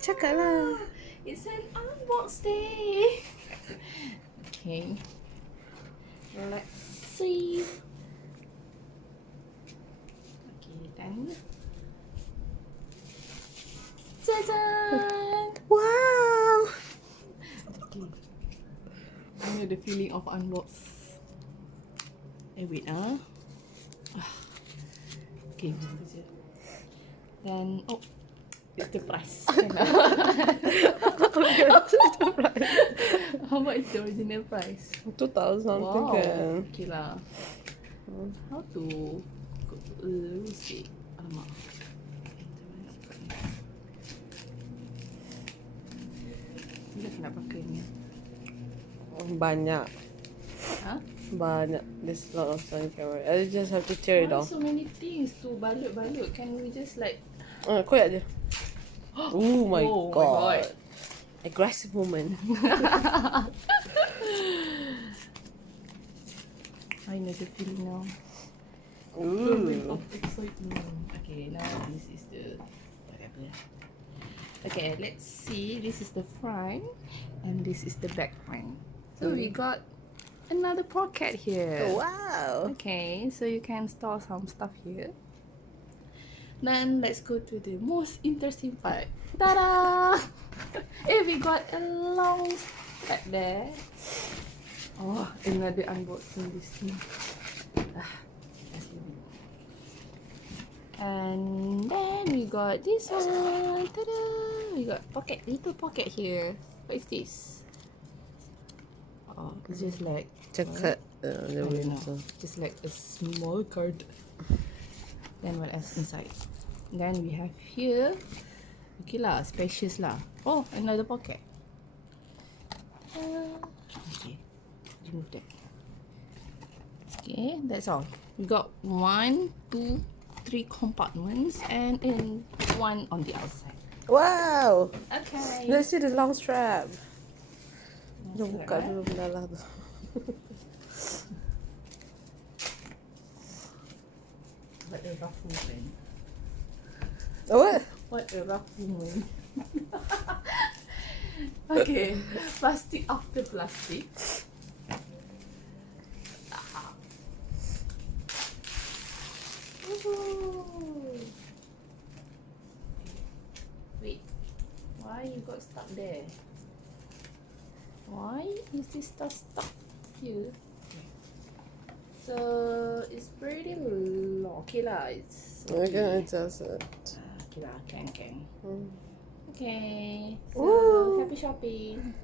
Cakap lah. It's an unbox day. Okay. Let's see. Okay, then. Ta-da! Wow. Okay. I know the feeling of unbox. Wait Okay, then it's the price. How much is the original price? 2,000 something kan. Okay lah. How to see? Alamak. Bila aku nak pakai ni? Banyak. Ha? Banyak. There's a lot of stuff you can wear. I just have to tear it Why off. so many things to balut-balut? Can we just like... Koyak je. Oh my Oh my god. God. Aggressive woman. I know the feeling now. Ooh. Of excitement. Okay, now this is the whatever. Okay, let's see. This is the front, and this is the back front. So we got another pocket here. Wow. Okay, so you can store some stuff here. Then let's go to the most interesting part. Ta-da! We got a long strap there. Oh, another unboxing this thing. Let's leave it. And then we got this one. Ta-da! We got little pocket here. What is this? Oh, it's just like Cakap. I don't know. Just like a small card. Then what else inside? Then we have here. Okay lah, spacious lah. Oh, another pocket. Okay, remove that. Okay, that's all. We got 1, 2, 3 compartments and one on the outside. Wow. Okay. Let's see the long strap. Jom strap, buka dulu benda lah tu. What a rough woman. What? What a rough woman. Okay, plastic after plastic. Ooh. Wait, why you got stuck there? Why is this stuff stuck here? So it's pretty long. Okay lah, it's I okay. can adjust it. Okay lah, can. Mm. Okay, so Ooh. happy shopping.